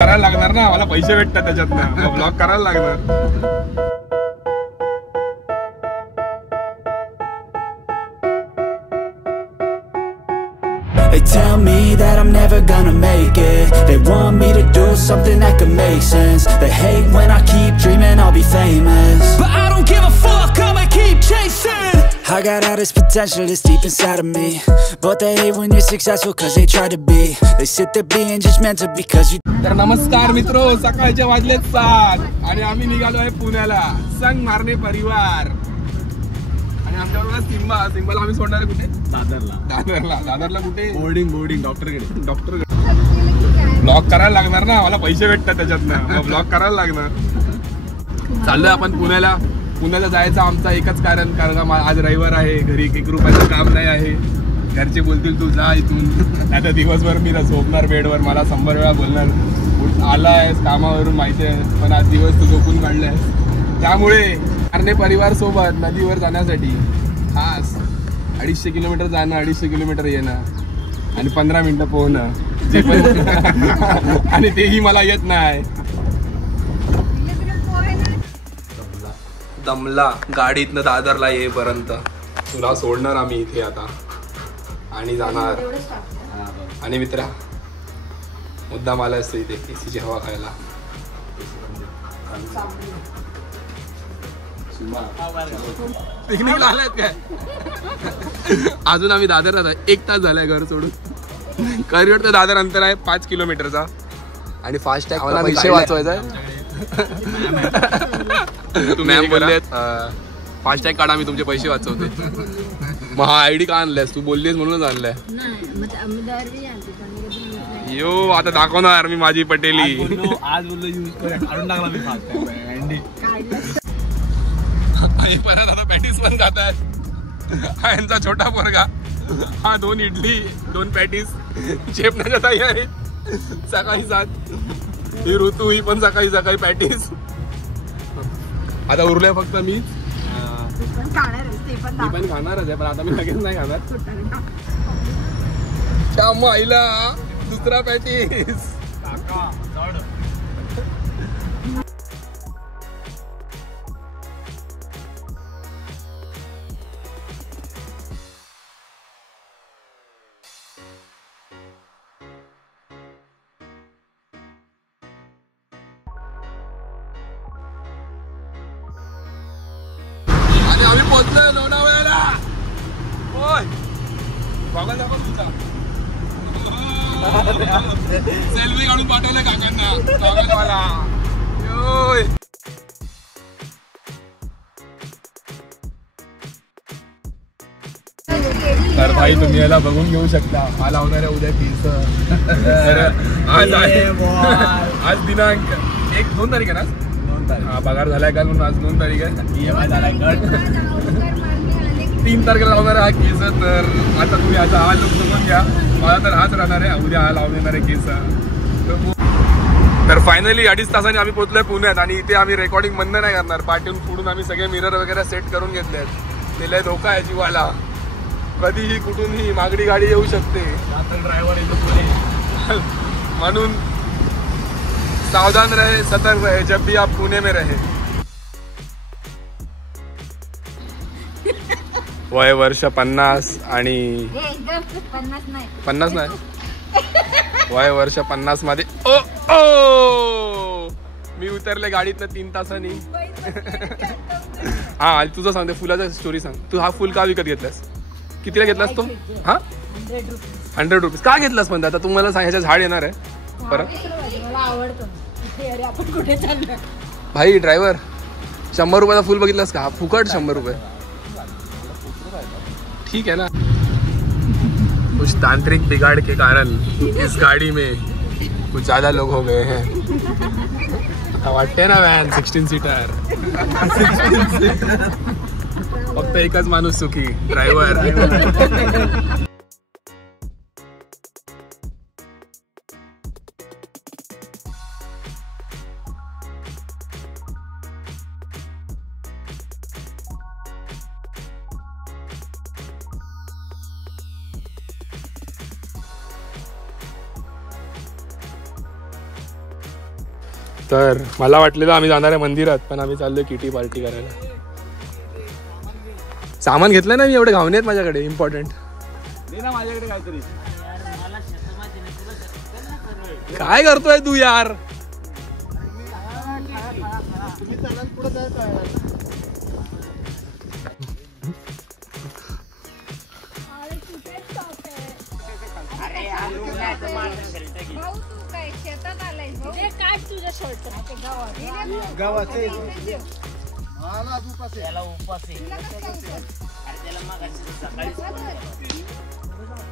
करायला लागणार ना, मला पैसे भेटतात त्याच्यातनं, ब्लॉग करायला लागणार. They tell me that I'm never gonna make it. They want me to do something that could make sense. They hate when I keep dreaming I'll be famous, but I don't give a fuck, I'ma keep chasing. I got all this potential that's deep inside of me, but they hate when you're successful cause they try to be. They sit there being judgmental because you. तर नमस्कार मित्रो, सकाळचे वाजलेत 7 आणि आम्ही निघालो आहे पुण्याला संग मारणे परिवार. आणि आमच्याबरोबर सिंबाला आम्ही सोडणार आहे कुठे? दादरला कुठे? बोर्डिंग डॉक्टरकडे. ब्लॉग करायला लागणार ना, मला पैसे भेटतात त्याच्यातनं, ब्लॉग करायला लागणार. चाललोय आपण पुण्याला जायचं आमचा एकच कारण आज रविवार आहे, घरी 1 रुपयाचं काम नाही आहे. घरचे बोलतील तू जा इथून, आता दिवसभर मी झोपणार बेडवर, मला 100 वेळा बोलणार आलायस कामावरून माहिती आहे, पण आज दिवस तू झोपून काढलाय. त्यामुळे मारणे परिवार सोबत नदीवर जाण्यासाठी खास 250 किलोमीटर जाणं, 250 किलोमीटर येणं आणि 15 मिनिटं पोहणं, जे पण आणि तेही मला येत नाही. दमला गाडीतनं दादरला येईपर्यंत. तुला सोडणार आम्ही इथे आता आणि जाणार. आणि मित्रा मुद्दाम आला असतो इथे एसीची हवा खायला. पिकनिकला आलायत काय? अजून आम्ही दादरला 1 तास झालाय घर सोडून. करिअर तर दादर अंतर आहे 5 किलोमीटरचा आणि फास्ट टॅग पैसे वाचवायचा आहे. मॅम बोललेत फास्ट टॅग काढा, मी तुमचे पैसे वाचवते. मग हा आयडी का आणलायस? तू बोललीस म्हणूनच आणलाय. यो आता दाखवणार मी माझी पटेली. आज बोललो यूज करून टाकला मी फास्ट परत आता पॅटीस पण खातात. हा यांचा छोटा पोरगा, हा 2 इडली 2 पॅटीस चेपण्याच्या तयारीत. सकाळी 7 ही ऋतू, ही पण सकाळी पॅटीस. आता उरले फक्त मी पण खाणारच आहे, पण आता मी लगेच नाही खाणार. त्या माईला दुसरा पॅटीस. आणि आम्ही पोहोचलोय लोणावळ्याला. होय बघा दाखव तुझा सेल्फी काढून पाठवलंय काकांना. तर भाई तुम्ही याला बघून घेऊ शकता. हा लावणार आहे उद्या केस. आज दिनांक 2 तारीख आहे ना. हा पगार झालाय का म्हणून आज 2 तारीख आहे. EMI झालाय का 3 तारखेला लावणार आहे हा केस. तर आता तुम्ही आता हा लुक बघून घ्या. मला तर हाच राहणार आहे, उद्या हा लावून येणार आहे केस. तर फायनली 2.5 तासांनी आम्ही पोहोचलोय पुण्यात आणि इथे आम्ही रेकॉर्डिंग बंद नाही करणार. पाठवून पुढून आम्ही सगळे मिरर वगैरे सेट करून घेतले आहेत. ते लय धोका आहे जीवाला, कधीही कुठूनही मागडी गाडी येऊ शकते. ड्रायव्हर येतो म्हणून सावधान रहे, सतर्क रहे जब भी आप पुणे में रहे. वय वर्ष 50 आणि 50 नाही वय वर्ष 50 मध्ये. मी उतरले गाडीतनं 3 तासांनी. हा तुझं सांगते, फुलाचा स्टोरी सांग. तू हा फुल का विकत घेतलास? कितीला घेतलास तो? हा 100 रुपीज. का घेतलास? पण आता तुम्हाला सांगायचं झाड येणार आहे परत. भाई ड्रायव्हर 100 रुपयाचा फुल बघितलास का? फुकट 100 रुपये. ठीक है ना. कुछ तांत्रिक बिगाड़ के कारण इस गाड़ी में कुछ ज्यादा लोग हो गए हैं. वाटते ना वॅन 16 सीटर. फक्त एकच माणूस सुखी, ड्रायव्हर. तर मला वाटलेलं आम्ही जाणार आहे मंदिरात, पण आम्ही चाललोय किटी पार्टी करायला. सामान घेतलं ना मी, एवढे घावणे आहेत माझ्याकडे इम्पॉर्टंट. माझ्याकडे काहीतरी काय करतोय तू यार?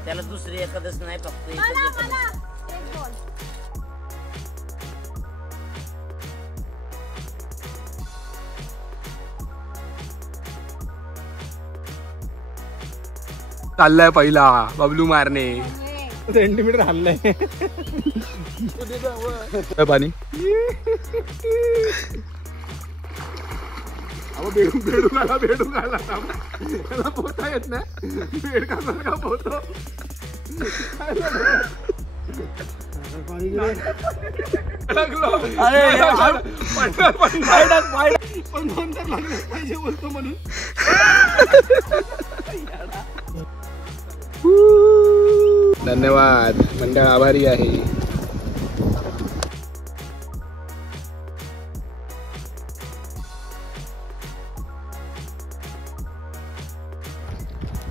त्याला दुसरी एखादच नाही फक्त चाललाय पहिला बबलू मारणे. सेंटीमीटर हल्लंय पाणी बेडून आला त्याला पोहता येत नाही. बेड का पोहतो पाहिजे बोलतो म्हणून. धन्यवाद मंडळ, आभारी आहे.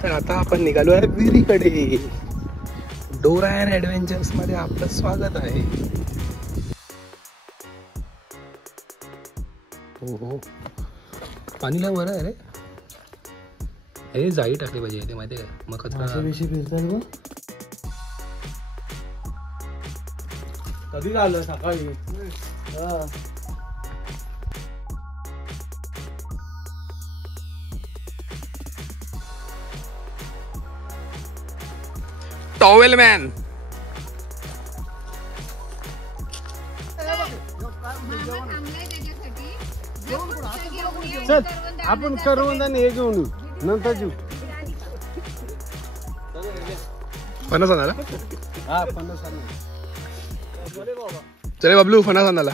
तर आता आपण निघालो आहे विहिरीकडे. डोरायन ऍडव्हेंचर्स मध्ये आपलं स्वागत आहे. हो हो, पाणीला वर आहे रे. अरे जाळी टाकली पाहिजे ते माहिती आहे का? मग कधी झालं सकाळी. टॉवेल मॅन चल आपण करवंदाने हे घेऊन येऊ नंतर जेऊ. फणस आणायला. हा 50 चले बबलू फणस आणायला.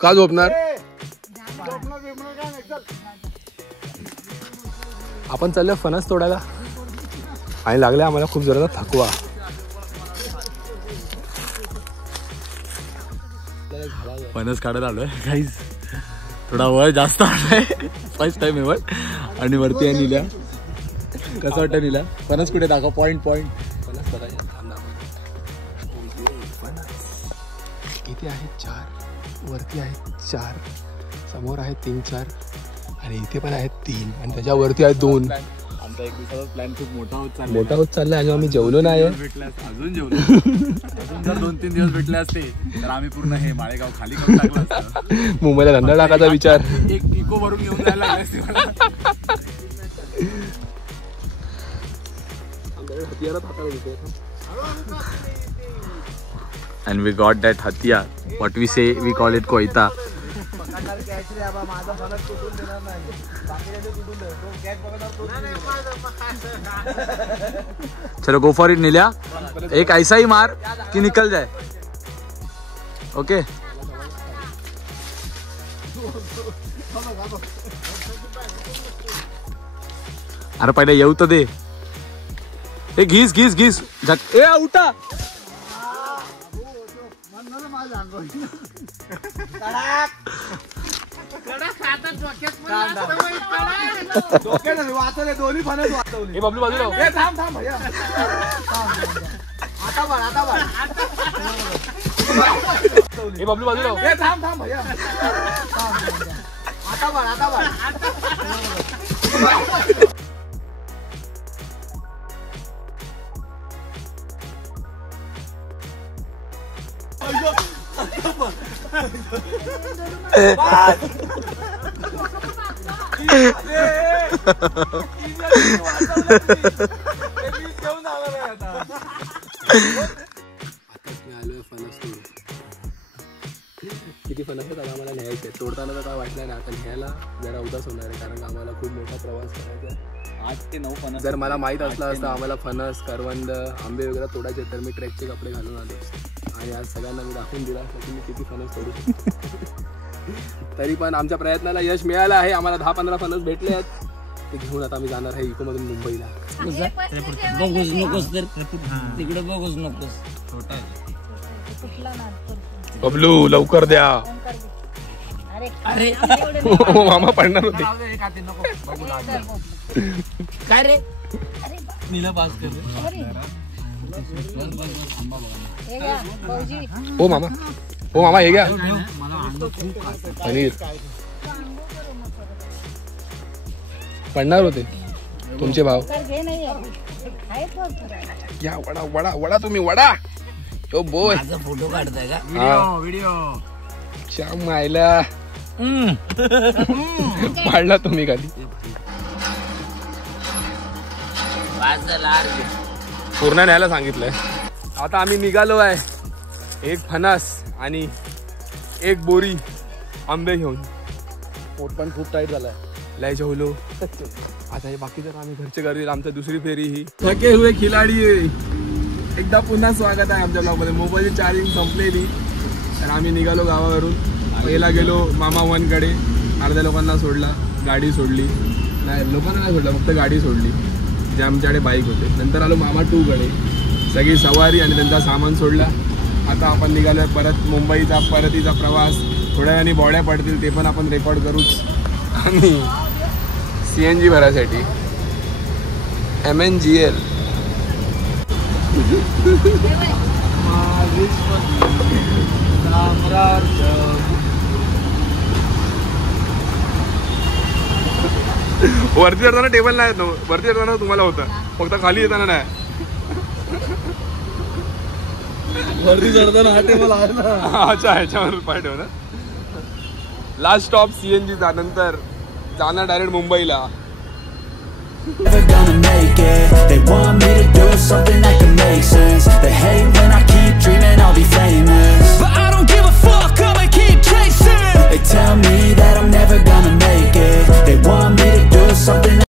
का झोपणार? आपण चाललो फणस तोडायला आणि लागले आम्हाला खूप जोराचा थकवा. फणस काढायला आलोय गाईज. थोडा वय जास्त आलाय, फर्स्ट टाइम आहे वर. आणि वरती आहे निल्या. कसं वाटतं निल्या? फणस कुठे दाखव. पॉइंट फणस बघायला इथे आहेत 4, वरती आहेत 4, समोर आहेत 3-4 आणि इथे पण आहेत 3 आणि त्याच्यावरती आहेत 2. आमचा एक दिवसाचा प्लॅन खूप मोठा होत चाललाय. आणि आम्ही जेवलो नाही. अजून जेवलो. अजून जर 2-3 दिवस भेटले असते तर आम्ही पूर्ण हे माळेगाव खाली करून टाकलं असतं. मुंबईला धंदा टाकायचा विचार. एक इको भरून घेऊन जायला लागला. And we got that hatia. What we say, we call it koita. चलो go for it नील्या. एक ऐसा ही मार कि निकल जाए. ओके. अरे पहिले येऊ तर दे. ए घीस घीस घीस. ए उठा. दोन्ही फणस वाचवले. हे बबलू बाजूला हो. थांब थांब भैया. आता बघ आता बघ. हे बबलू बाजूला हो. थांब थांब भैया. आता बघ आता बघ. किती फणस आहेत आम्हाला न्यायचे. तोडताना तर काय वाटलं नाही. आता न्यायला जरा उदास होणार आहे कारण आम्हाला खूप मोठा प्रवास करायचा आहे. 8 ते 9 फणस. जर मला माहीत असलं असतं आम्हाला फणस, करवंद, आंबे वगैरे तोडायचे तर मी ट्रेकचे कपडे घालून आलो. आणि आज सगळ्यांना मी दाखवून दिला की तुम्ही किती फणस तोडू शकता. तरी पण आमच्या प्रयत्नाला यश मिळालं आहे. आम्हाला 10-15 फणस भेटले आहेत. ते घेऊन आता आम्ही जाणार आहे इकोमधून मुंबईला. बघूच नकोस तर तिकडे बघूच नकोस. बबलू लवकर द्या. अरे मामा पडणार होते. काय रे हो मामा, हो मामा हे घ्या पनीर. पडणार होते तुमचे भाव. या वडा वडा वडा तुम्ही वडा. तो बोय फोटो काढताय का? व्हिडिओ श्याम मायला पाडला तुम्ही खाली. पूर्ण न्यायला सांगितलंय. आता आम्ही निघालो आहे. एक फणस आणि एक बोरी आंबे घेऊन. पोट पण खूप टाईट झालाय. लय जेवलो आता. हे बाकीचं आम्ही घरचे घरी. आमची दुसरी फेरी ही. थके हुए खिलाडी एकदा पुन्हा स्वागत आहे आमच्या ब्लॉगमध्ये. मोबाईलची चार्जिंग संपलेली तर आम्ही निघालो गावावरून. पहिला गेलो मामा 1 कडे. अर्ध्या लोकांना सोडला, गाडी सोडली. नाही लोकांना नाही सोडला, फक्त गाडी सोडली जे आमच्याकडे बाईक होते. नंतर आलो मामा 2 कडे. सगळी सवारी आणि त्यांचा सामान सोडला. आता आपण निघालो आहे परत मुंबईचा परतीचा प्रवास. थोड्या वेळाने बॉड्या पडतील ते पण आपण रेकॉर्ड करूच. आणि CNG भरायसाठी MNGL. वरती चढताना टेबल नाही. वरती चढताना तुम्हाला होतं, फक्त खाली येताना नाही. वरती चढताना हा टेबल आहे ना. अच्छा ह्याच्यावर पाय ठेव ना. लास्ट स्टॉप CNGचा. नंतर जाणार डायरेक्ट मुंबईला. Never gonna make it. They want me to do something